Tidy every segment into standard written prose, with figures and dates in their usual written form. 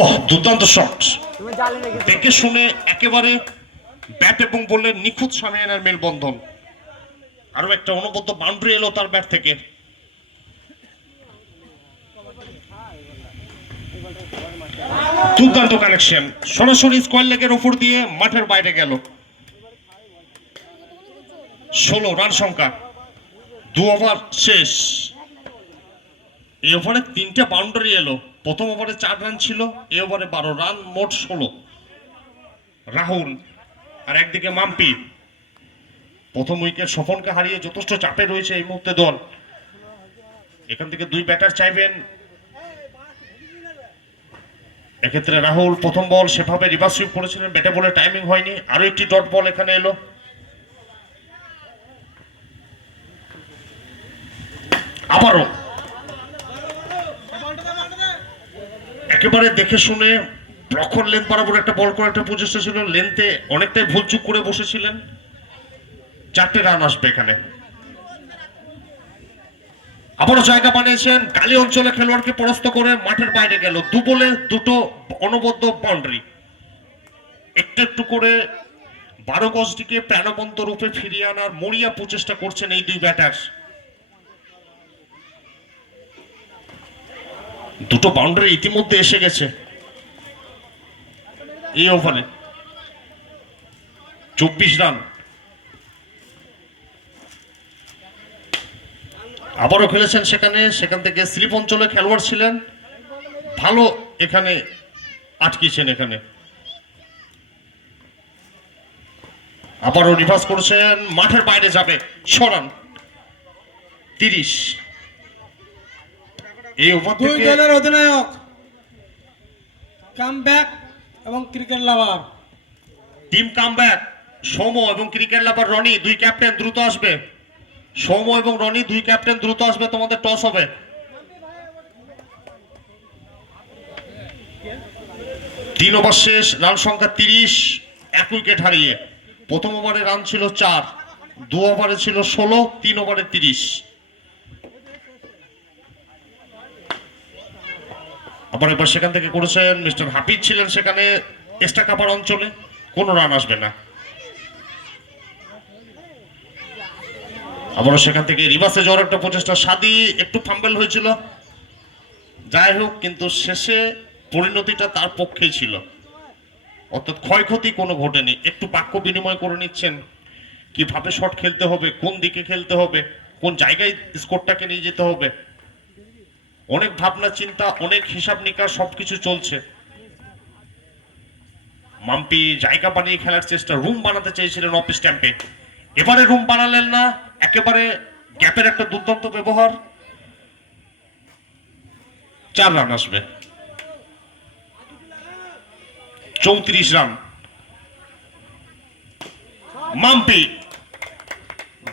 ওহ, দুর্দান্ত শট, দেখে শুনে একেবারে ব্যাট এবং বললেন নিখুঁত সামিয়ানার মেলবন্ধন। আরো একটা অনবদ্য বাউন্ডারি এলো তার ব্যাট থেকে। দুর্দান্ত কানেকশন, সরাসরি স্কোয়ার লেগের উপর দিয়ে মাঠের বাইরে গেল। 16 রান সংখ্যা, 2 ওভার শেষ। এই ওভারে 3টে বাউন্ডারি এলো। প্রথম ওভারে 4 রান ছিল, এই ওভারে 12 রান, মোট 16। রাহুল আর একদিকে মাম্পি। প্রথম উইকেট স্বপনকে হারিয়ে যথেষ্ট চাপে রয়েছে এই মুহূর্তে দল। এখান থেকে 2 ব্যাটার চাইবেন। এক্ষেত্রে রাহুল প্রথম বল সেভাবে রিভার্স সুইপ করেছিলেন, ব্যাটে বলে টাইমিং হয়নি। আরো একটি ডট বল এখানে এলো। আবারও একেবারে দেখে শুনে প্রখর লেন্থ বরাবর একটা বল করার একটা প্রচেষ্টা ছিল, লেন্থে অনেকটাই ভুলচুক করে বসেছিলেন। 4টে রান আসবে এখানে। আবারও জায়গা বানিয়েছেন, কালী অঞ্চলে খেলোয়াড়কে পরাস্ত করে মাঠের বাইরে গেল। 2 বলে 2টো অনবদ্য বাউন্ডারি। একটু একটু করে 12 গজটিকে প্রাণবন্ত রূপে ফিরিয়ে আনার মরিয়া প্রচেষ্টা করছেন এই 2 ব্যাটার। 2টো বাউন্ডারি ইতিমধ্যে এসে গেছে এই ওভারে। 24 রান। আবারও খেলেছেন সেখান থেকে স্লিপ অঞ্চলে খেলোয়াড় ছিলেন, ভালো এখানে আটকেছেন। এখানে আবারও রিভার্স করেছেন, মাঠের বাইরে যাবে। 6 রান, 30। এই ওভার দুই থেকে দলের অধিনায়ক, কামব্যাক এবং ক্রিকেট লাভার। টিম কামব্যাক সৌম এবং ক্রিকেট লাভার রনি, 2 ক্যাপ্টেন দ্রুত আসবে। সৌম এবং রনি 2 ক্যাপ্টেন দ্রুত আসবে, তোমাদের টস হবে। তিন ওভার শেষ, রান সংখ্যা 30, 1 উইকেট হারিয়ে। প্রথম ওভারে রান ছিল 4, 2 ওভারে ছিল 16, 3 ওভারে 30। আবার এবার সেখান থেকে করেছেন মিস্টার হাফিজ, ছিলেন সেখানে এক্সট্রা কাভার অঞ্চলে, কোনো রান আসবে না। আবারও সেখান থেকে রিভার্সে যাওয়ার একটা প্রচেষ্টা, সাদি একটু ফাম্বেল হয়েছিল, যাই হোক কিন্তু শেষে পরিণতিটা তার পক্ষেই ছিল, অর্থাৎ ক্ষয়ক্ষতি কোনো ঘটেনি। একটু বাক্য বিনিময় করে নিচ্ছেন, কিভাবে শট খেলতে হবে, কোন দিকে খেলতে হবে, কোন জায়গায় স্কোরটাকে নিয়ে যেতে হবে। অনেক ভাবনা চিন্তা, অনেক হিসাব নিকাশ সবকিছু চলছে। মাম্পি জায়গা বানিয়ে খেলার চেষ্টা, রুম বানাতে চেয়েছিলেন অফ স্ট্যাম্পে, এবারে রুম বানালেন না, একেবারে গ্যাপের একটা দুর্দান্ত ব্যবহার। 4 রান আসবে, 34 রান। মাম্পি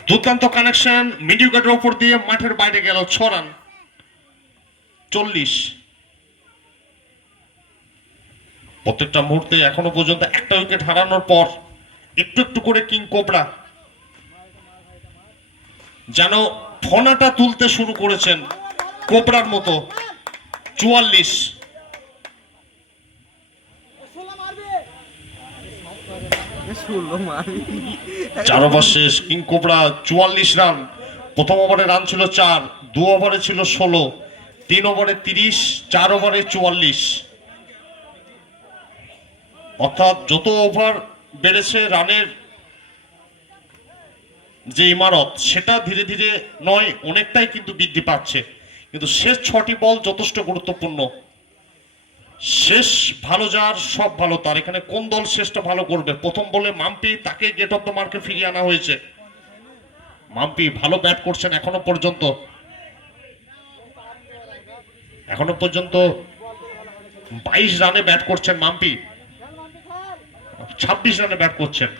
দুর্দান্ত কানেকশন, মিড উইকেটের উপর দিয়ে মাঠের বাইরে গেল। 6 রান, 40। প্রত্যেকটা মুহূর্তে এখনো পর্যন্ত একটা উইকেট হারানোর পর একটু একটু করে কিং কোবরা যেন ফনাটা তুলতে শুরু করেছেন কোবরার মতো। 44। 4 ওভার শেষ, কিং কোবরা 44 রান। প্রথম ওভারে রান ছিল 4, 2 ওভারে ছিল 16, 3 ওভারে 30, 4 ওভারে 44। অর্থাৎ যত ওভার বেড়েছে রানের যে ইমারত, সেটা ধীরে ধীরে নয় অনেকটাই কিন্তু বৃদ্ধি পাচ্ছে। কিন্তু শেষ 6টি বল যথেষ্ট গুরুত্বপূর্ণ। শেষ ভালো যার সব ভালো তার। এখানে কোন দল শেষটা ভালো করবে? প্রথম বলে মাম্পি, তাকে গেট অফ দ্য মার্কে ফিরিয়ে আনা হয়েছে। মাম্পি ভালো ব্যাট করছেন এখনো পর্যন্ত। 22 রানে ব্যাট করছেন মাম্পি, 26 রানে ব্যাট করছেন।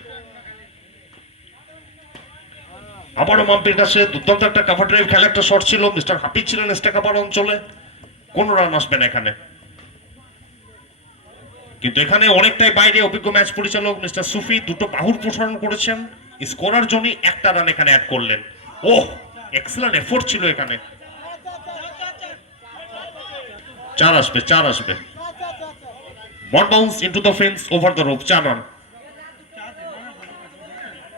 আবারও মাম্পির কাছে দুর্দান্ত একটা কাভার ড্রাইভ খেলা, একটা শট ছিল, মিস্টার হাফিজ ছিলেন এক্সট্রা কাভার অঞ্চলে, কোনো রান আসবে না এখানে। কিন্তু এখানে অনেকটাই বাইরে অভিজ্ঞ ম্যাচ পরিচালক মিস্টার সুফি 2টো বাহুর প্রসারণ করেছেন, স্কোরার জন্য একটা রান এখানে অ্যাড করলেন। ওহ, এক্সেলেন্ট এফোর্ট ছিল এখানে। 4 আসবে, 4 আসবে। Ball bounce into the fence over the rope, 4 run.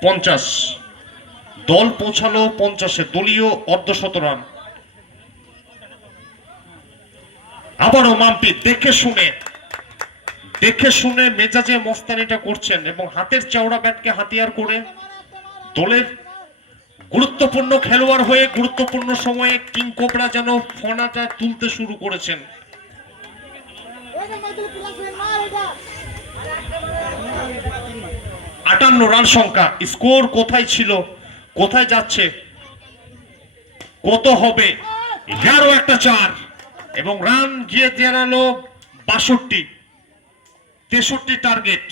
50, দল পৌঁছালো 50-এ, দলীয় অর্ধশত রান। আবারও মাম্পি দেখে শুনে মেজাজে মস্তানিটা করছেন এবং হাতের চওড়া ব্যাটকে হাতিয়ার করে দলের গুরুত্বপূর্ণ খেলোয়াড় হয়ে গুরুত্বপূর্ণ সময়ে কিং কোবরা যেন ফনাটা তুলতে শুরু করেছেন। 58 রান সংখ্যা। স্কোর কোথায় ছিল, কোথায় যাচ্ছে, কত হবে? 11 একটা 4 এবং রান গিয়ে দাঁড়ালো 62। 63 টার্গেট।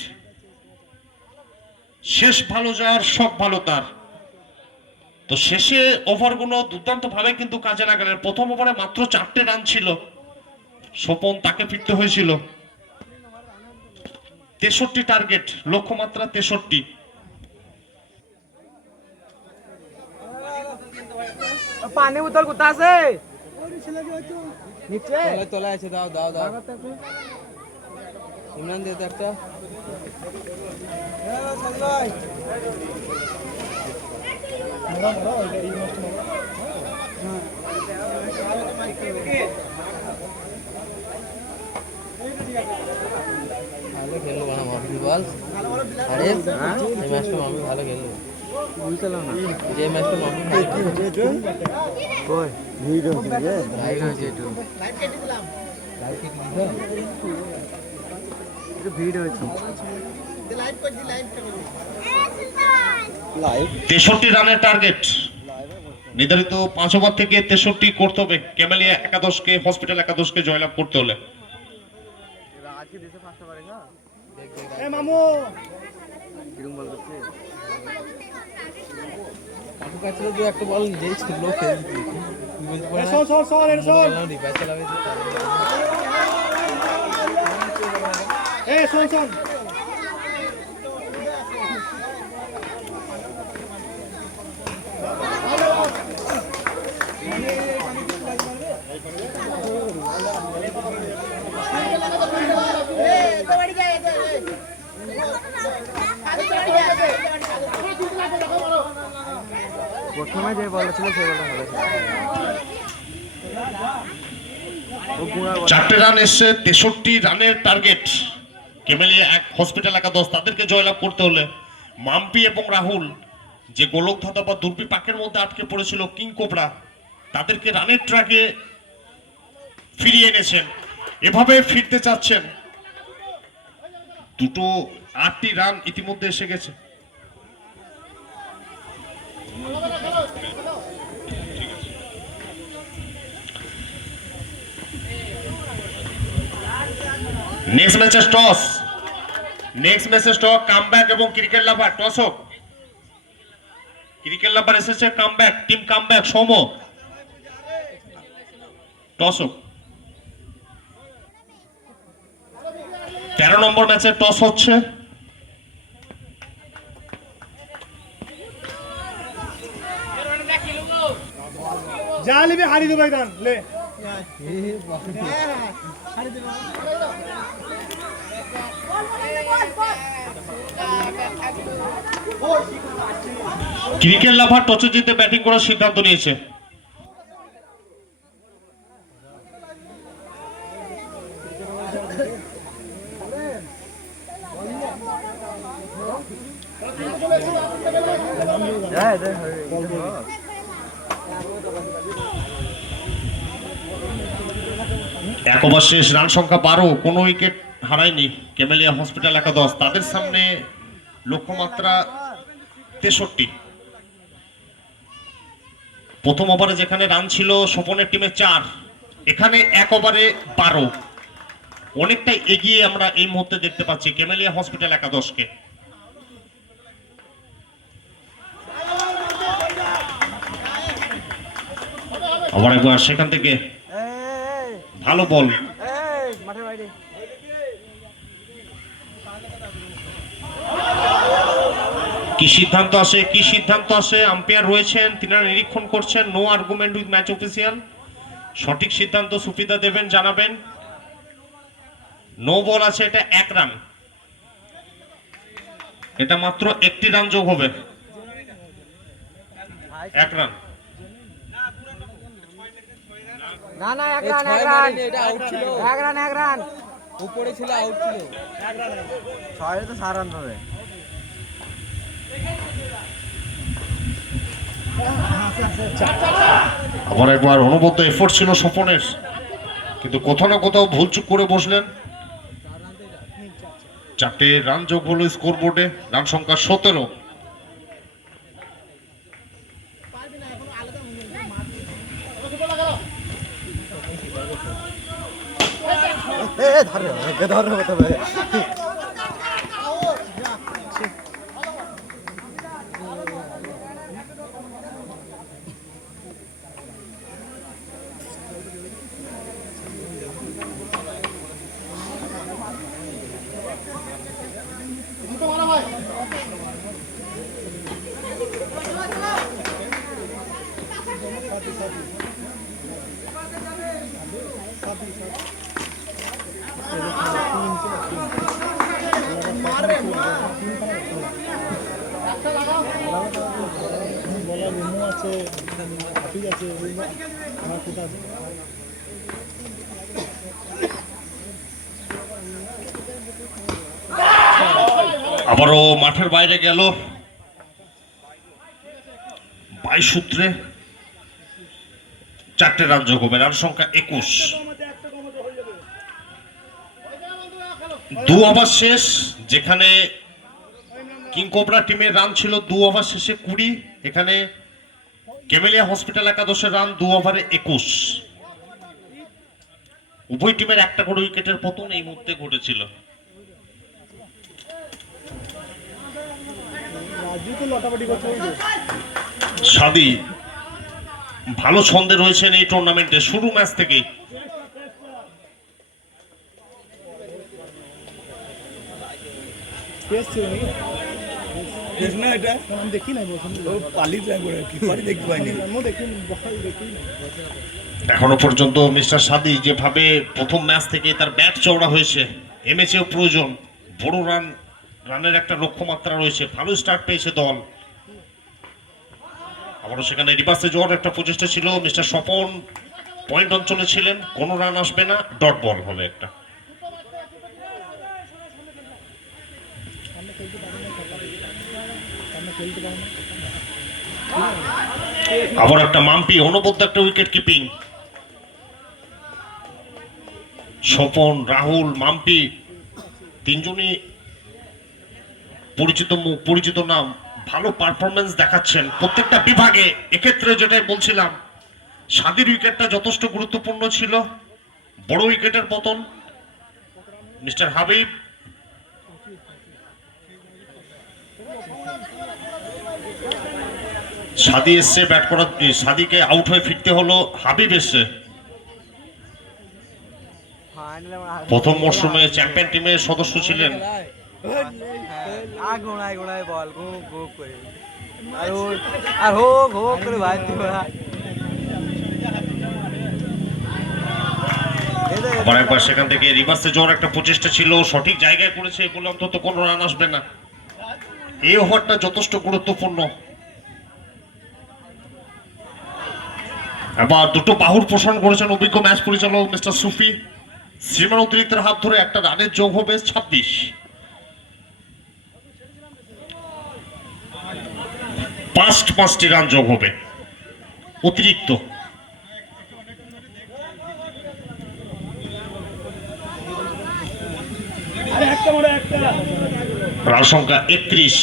শেষ ভালো যাওয়ার সব ভালো তার। তো শেষে ওভারগুলো দুর্দান্ত ভাবে কিন্তু কাজে লাগালেন। প্রথম ওভারে মাত্র 4টে রান ছিল, স্বপন তাকে ফিরতে হয়েছিল। 63 টার্গেট, লক্ষ্যমাত্রা 63। পানি বোতল কোথা আছে? নিচে তোলা আছে, দাও দাও দাও। ইমরান দে তো একটা। ভালো খেললো মাম্পি বল। আরে এই ম্যাচটা মাম্পি ভালো খেললো। বুঝলাম না যে ম্যাচটা মাম্পি ভালো খেললো। কই ভিডিও দিবে? লাইভ হয়েছে একটু। লাইভ কেটে দিলাম। লাইভ কেটে দিবে? একটু ভিডিও হয়েছে। লাইভ করে দি, লাইভ করে দি। লাইভ 63 রানের টার্গেট। নির্ধারিত 5 ওভার থেকে 63 করতে হবে ক্যামেলিয়া একাদশকে, হসপিটাল একাদশকে জয়লাভ করতে হলে। আজকে দেশে ফার্স্ট পারেগা। দেখ দেখ এ মামু কিরম বল করছে। কাকু কাছে তো একটা বল নিজেই ছিল খেলতে। শোন রিভাইজ চালাবে তো। শোন প্রথমে যে বল ছিল সেই বলটা ভালো ছিল। 4টে রান এসছে, 63 রানের টার্গেট ক্যামেলিয়া এক হসপিটাল একাদশ, তাদেরকে জয়লাভ করতে হলে। মাম্পি এবং রাহুল যে গোলকধাঁধা বা দুর্বিপাকের মধ্যে আটকে পড়েছিল কিং কোবরা, তাদেরকে রানের ট্র্যাকে ফিরিয়ে এনেছেন। এভাবে ফিরতে চাচ্ছেন। দুটো 8টি রান ইতিমধ্যে এসে গেছে। নেক্সট ম্যাচে টস, কামব্যাক এবং ক্রিকেট লাভার টস হোক। ক্রিকেট লাভার এসেছে কামব্যাক, টিম কামব্যাক। সৌম, টস হোক। 13 নম্বর ম্যাচে টস হচ্ছে। যা লিবি হারি দেবাই দান লে। ক্রিকেট লাভার টসে জিতে ব্যাটিং করার সিদ্ধান্ত নিয়েছে। এক ওভার শেষ, রান সংখ্যা 12, কোনো উইকেট হারায়নি ক্যামেলিয়া হসপিটাল একাদশ। তাদের সামনে লক্ষ্যমাত্রা 63। প্রথম ওভারে যেখানে রান ছিল স্বপনের টিমে 4, এখানে এক ওভারে 12। অনেকটাই এগিয়ে আমরা এই মুহূর্তে দেখতে পাচ্ছি ক্যামেলিয়া হসপিটাল একাদশকে। আবার একবার সেখান থেকে ভালো বল। মাঠের বাইরে কি সিদ্ধান্ত আসে আম্পায়ার রয়েছেন, তিনারা নিরীক্ষণ করছেন। No argument with match official. সঠিক সিদ্ধান্ত সুফিদা দেবেন, জানাবেন। নো বল আছে, এটা 1 রান। এটা মাত্র 1টি রান যোগ হবে, 1 রান। না না, 1 রান, 1 রান, এটা আউট ছিল, 1 রান, 1 রান উপরে ছিল, আউট ছিল, 6 তো 4 রান হবে। আবার একবার অনবদ্য এফোর্ট ছিল স্বপনের, কিন্তু কোথাও না কোথাও ভুল চুক করে বসলেন। 4টে রান যোগ হলো স্কোর বোর্ডে, রান সংখ্যা 17। বলার রেমু আছে, হাফিজ আছে, আমার কোথা আছে। আবারও মাঠের বাইরে গেল 22 সূত্রে, 4টে রান যোগ হবে, রান সংখ্যা 21। 2 ওভার শেষ, যেখানে কিং কোবরা টিমের রান ছিল 2 ওভার শেষে 20, এখানে ক্যামেলিয়া হসপিটাল একাদশের রান 2 ওভারে 21। উভয় টিমের একটা করে উইকেটের পতন এই মুহূর্তে ঘটেছিল। সাদি ভালো ছন্দে রয়েছেন এই টুর্নামেন্টে শুরু ম্যাচ থেকেই। এখনো পর্যন্ত মিস্টার সাদি যেভাবে প্রথম ম্যাচ থেকে তার ব্যাট চওড়া হয়েছে, এমএচেও প্রয়োজন, বড় রানের একটা লক্ষ্যমাত্রা রয়েছে, ভালো স্টার্ট পেয়েছে দল। আবারও সেখানে রিভার্সে যাওয়ার একটা প্রচেষ্টা ছিল, মিস্টার স্বপন পয়েন্ট অঞ্চলে ছিলেন, কোনো রান আসবে না, ডট বল হবে একটা। আবার একটা মাম্পি, অনবদ্য একটা উইকেট কিপিং। স্বপন, রাহুল, মাম্পি তিনজনই পরিচিত মুখ, পরিচিত নাম, ভালো পারফরমেন্স দেখাচ্ছেন প্রত্যেকটা বিভাগে। এক্ষেত্রে যেটাই বলছিলাম, সাদির উইকেটটা যথেষ্ট গুরুত্বপূর্ণ ছিল, বড় উইকেটের পতন। মিস্টার হাবিব সাদি এসছে ব্যাট করার, সাদিকে আউট হয়ে ফিরতে হলো, হাবিব এসছে। প্রথম মরশুমে চ্যাম্পিয়ন টিমের সদস্য ছিলেন। আবার একবার সেখান থেকে রিভার্সে যাওয়ার একটা প্রচেষ্টা ছিল, সঠিক জায়গায় করেছে বলে অন্তত কোনো রান আসবে না। এই ওভারটা যথেষ্ট গুরুত্বপূর্ণ। আবার দুটো বাহুর প্রসারণ করেছেন অভিজ্ঞ ম্যাচ পরিচালক মিস্টার সুফি। সীমার অতিরিক্তের হাত ধরে একটা রানের যোগ হবে 26। 5টি রান যোগ হবে অতিরিক্ত। রান সংখ্যা 31।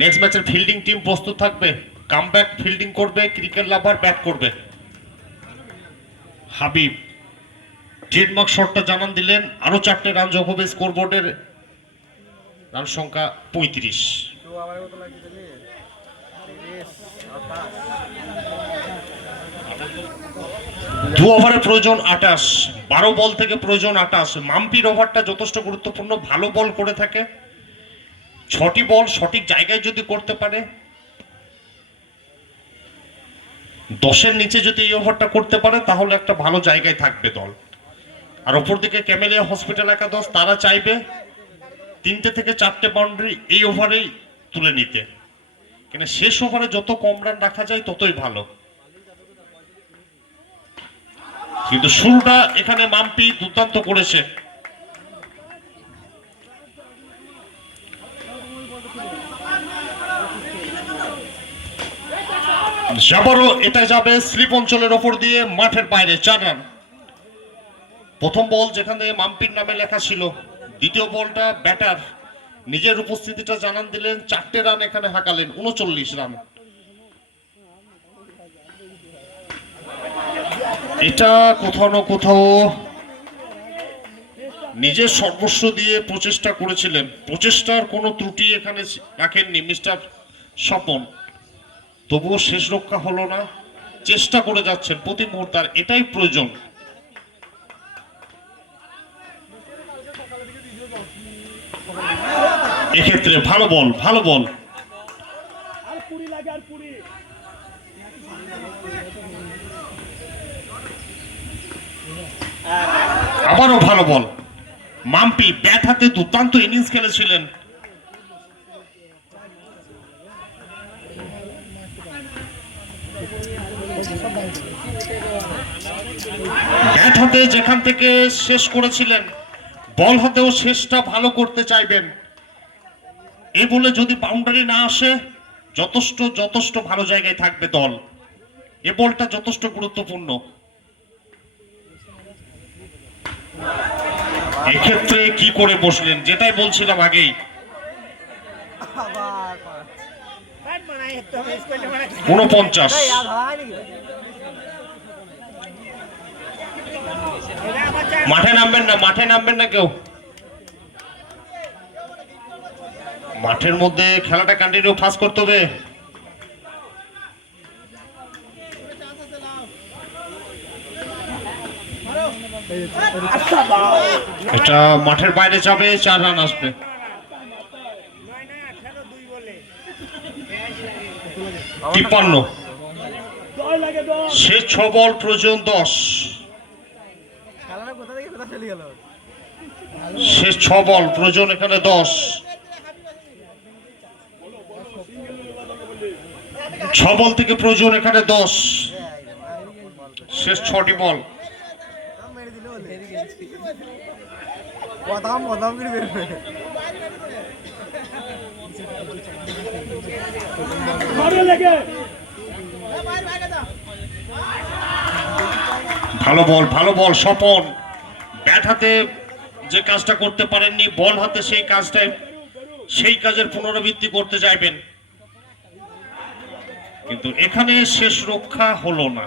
নেক্সট ম্যাচের ফিল্ডিং টিম প্রস্তুত থাকবে, কামব্যাক ফিল্ডিং করবে, ক্রিকেট লাভার ব্যাট করবে। হাবিব ট্রেডমার্ক শটটা জানান দিলেন, আরো 4টে রান যোগ হবে স্কোর বোর্ডের, রান সংখ্যা 35। 2 ওভারে প্রয়োজন 28, 12 বল থেকে প্রয়োজন 28। মাম্পির ওভারটা যথেষ্ট গুরুত্বপূর্ণ, ভালো বল করে থাকে, 6টি বল সঠিক জায়গায় যদি করতে পারে, 10-এর নিচে যদি এই ওভারটা করতে পারে তাহলে একটা ভালো জায়গায় থাকবে দল। আর অপর দিকে ক্যামেলিয়া হসপিটাল একাদশ তারা চাইবে 3টে থেকে 4টে বাউন্ডারি এই ওভারেই তুলে নিতে, কেন শেষ ওভারে যত কম রান রাখা যায় ততই ভালো। কিন্তু শুরুটা এখানে মাম্পি দুর্দান্ত করেছে। আবারও এটা যাবে স্লিপ অঞ্চলের ওপর দিয়ে মাঠের বাইরে, 4 রান। প্রথম বল যেখান থেকে মাম্পির নামে লেখা ছিল, দ্বিতীয় বলটা ব্যাটার নিজের উপস্থিতিটা জানান দিলেন, 4টে রান এখানে হাঁকালেন, 39 রান। এটা কোথাও না কোথাও নিজের সর্বস্ব দিয়ে প্রচেষ্টা করেছিলেন, প্রচেষ্টার কোনো ত্রুটি এখানে রাখেননি মিস্টার স্বপন, তবুও শেষ রক্ষা হলো না। চেষ্টা করে যাচ্ছেন প্রতি মুহূর্তে, আর এটাই প্রয়োজন। এক্ষেত্রে ভালো বল, ভালো বল। আবারও ভালো বল। মাম্পি ব্যাট হাতে দুর্দান্ত ইনিংস খেলেছিলেন। ব্যাট হাতে যেখান থেকে শেষ করেছিলেন, বল হাতেও শেষটা ভালো করতে চাইবেন। এই বলে যদি বাউন্ডারি না আসে যথেষ্ট ভালো জায়গায় থাকবে দল। এ বলটা যথেষ্ট গুরুত্বপূর্ণ। এক্ষেত্রে কি করে বসলেন, যেটাই বলছিলাম আগেই, 49। মাঠে নামবেন না কেউ। মাঠের মধ্যে খেলাটা কন্টিনিউ ফাস্ট করতে হবে। এটা মাঠের বাইরে যাবে, 4 রান আসবে। তিপ্পান্ন, শেষ 6 বল প্রয়োজন 10। শেষ 6 বল প্রয়োজন এখানে 10। 6 বল থেকে প্রয়োজন এখানে 10। শেষ 6টি বল। ভালো বল স্বপন। ব্যাট হাতে যে কাজটা করতে পারেননি, বল হাতে সেই কাজের পুনরাবৃত্তি করতে চাইবেন, কিন্তু এখানে শেষ রক্ষা হলো না।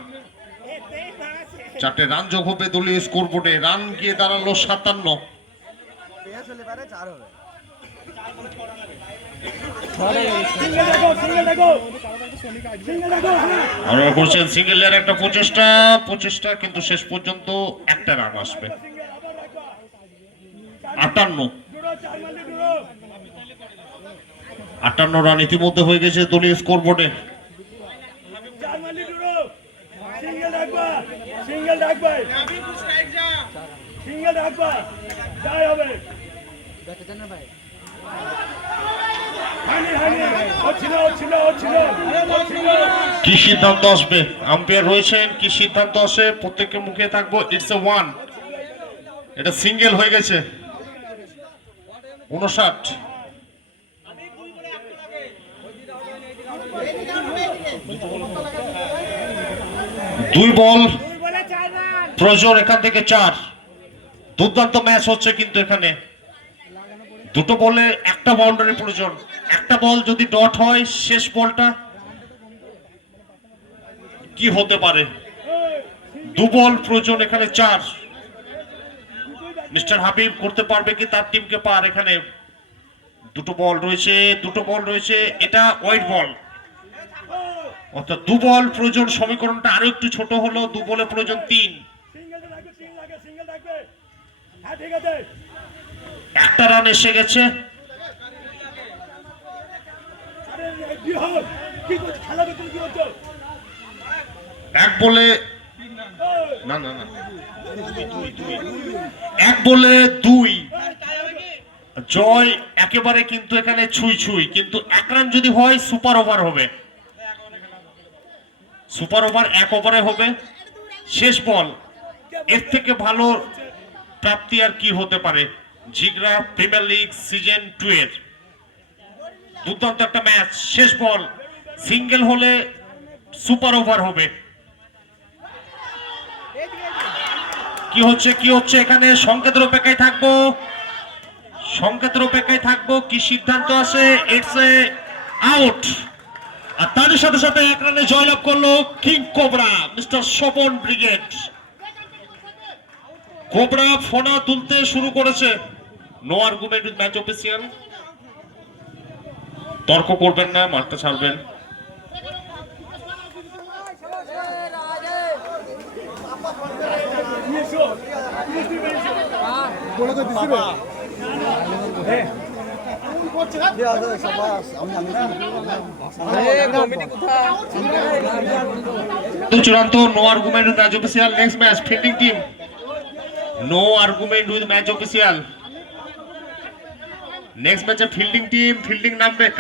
4টে রান যোগ হবে দলীয় স্কোরবোর্ডে, রান গিয়ে দাঁড়ালো 57। আমরা করছেন সিঙ্গেলের একটা প্রচেষ্টা, কিন্তু শেষ পর্যন্ত একটা রান আসবে। 58 রান ইতিমধ্যে হয়ে গেছে দলীয় স্কোরবোর্ডে। কি সিদ্ধান্ত আসবে, আম্পায়ার রয়েছেন, কি সিদ্ধান্ত আসে প্রত্যেকের মুখে থাকবো। ইটস এ 1, এটা সিঙ্গেল হয়ে গেছে। 59, 2 বল প্রয়োজন এখান থেকে 4। দুর্দান্ত ম্যাচ হচ্ছে, কিন্তু এখানে 2টো বলে একটা বাউন্ডারি প্রয়োজন। একটা বল যদি ডট হয়, শেষ বলটা কি হতে পারে। 2 বল প্রয়োজন এখানে 4। মিস্টার হাবিব করতে পারবে কি তার টিমকে পার। এখানে 2টো বল রয়েছে, এটা ওয়াইড বল, অর্থাৎ 2 বল প্রয়োজন। সমীকরণটা আরো একটু ছোট হলো, 2 বলে প্রয়োজন 3। একটা রান এসে গেছে। এক বলে না না না, 1 বলে 2 জয় একেবারে কিন্তু এখানে ছুঁই ছুঁই, কিন্তু 1 রান যদি হয় সুপার ওভার হবে, সুপার ওভার 1 ওভারে হবে। শেষ বল, এর থেকে ভালো প্রাপ্তি আর কি হতে পারে জিগরা প্রিমিয়ার লিগ সিজন 2 এর। দুর্দান্ত একটা ম্যাচ। শেষ বল, সিঙ্গেল হলে সুপার ওভার হবে। কি হচ্ছে এখানে? সংকেতের অপেক্ষায় থাকবো, সংকেতের অপেক্ষায় থাকবো, কি সিদ্ধান্ত আসে? It's a out. আর তার সাথে সাথে 1 রানে জয়লাভ করলো king cobra mister Swapan brigade. Cobra ফোনা তুলতে শুরু করেছে। No argument with match official. তর্ক করবেন না, মাঠটা ছাড়বেন। চূড়ান্ত no argument with match official. Next match fielding team. No argument with match official. Next ম্যাচে ফিল্ডিং টিম ফিল্ডিং নামবে